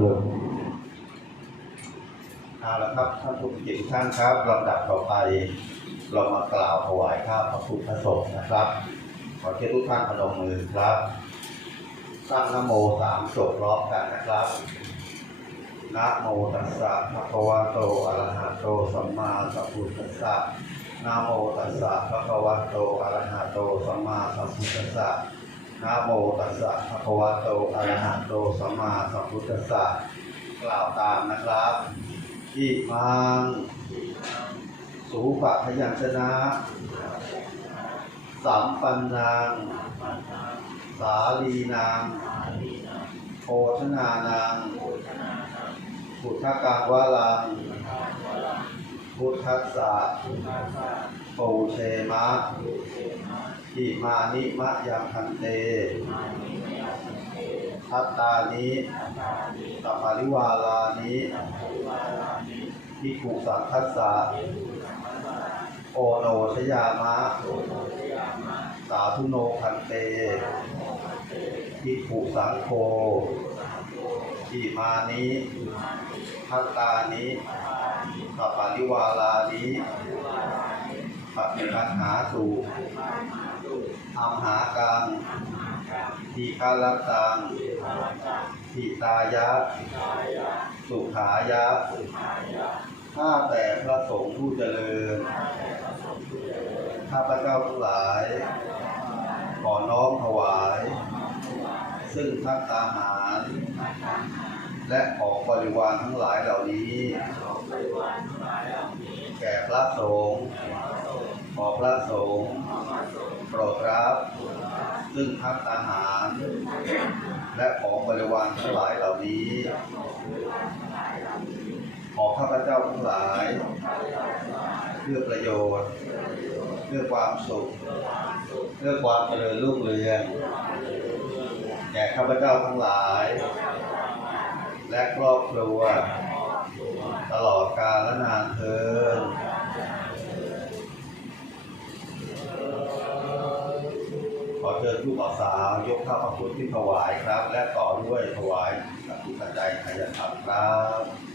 ครับเอาละครับท่านผู้มีเกียรติท่านครับลำดับต่อไป เรามากล่าวถวายข้าพระพุทธสงฆ์นะครับ ขอเชิญทุกท่านพนมมือครับตั้งนโมสามจบร้องกันนะครับนะโมตัสสะภะคะวะโตอะระหะโตสัมมาสัมพุทธัสสะนะโมตัสสะภะคะวะโตอะระหะโตสัมมาสัมพุทธัสสะ นะโมตัสสะภะคะวะโตอะระหะโตสัมมาสัมพุทธัสสะกล่าวตามนะครับอิมังสุปะพยัญชนะสัมปันนังสาลีนางโภชนานังพุทธกังวาลัง พุทธัสสะปูเชมะ อิมานิมะยังพันเตทัตตานิสัปาริวาลานิพิกุสังคัสสะโอโนชยามะ สาธุโนพันเตพิกุสังโฆอิมานิทัตตานิสัปปาริวาลานิ ปฏิปัญหาสุอัมหากังทีฆาลัตังทิตายะ สุขายะข้าแต่พระสงฆ์ผู้เจริญ ข้าพระเจ้าทั้งหลาย ขอน้อมถวาย ซึ่งทักตาหาร และของบริวารทั้งหลายเหล่านี้ แก่พระสงฆ์ ขอพระสงฆ์โปรดรับซึ่งพักอาหาร และของบริวารทั้งหลายเหล่านี้ ขอข้าพเจ้าทั้งหลาย เพื่อประโยชน์ เพื่อความสุข เพื่อความเจริญรุ่งเรืองแก่ข้าพเจ้าทั้งหลาย และครอบครัว ตลอดกาลและนานเทิน อเชิญผู้บ่าวสาวยกข้าวพระพุทธที่ถวายครับ และต่อด้วยถวายสักกุปัจจัยขยันธรรมครับ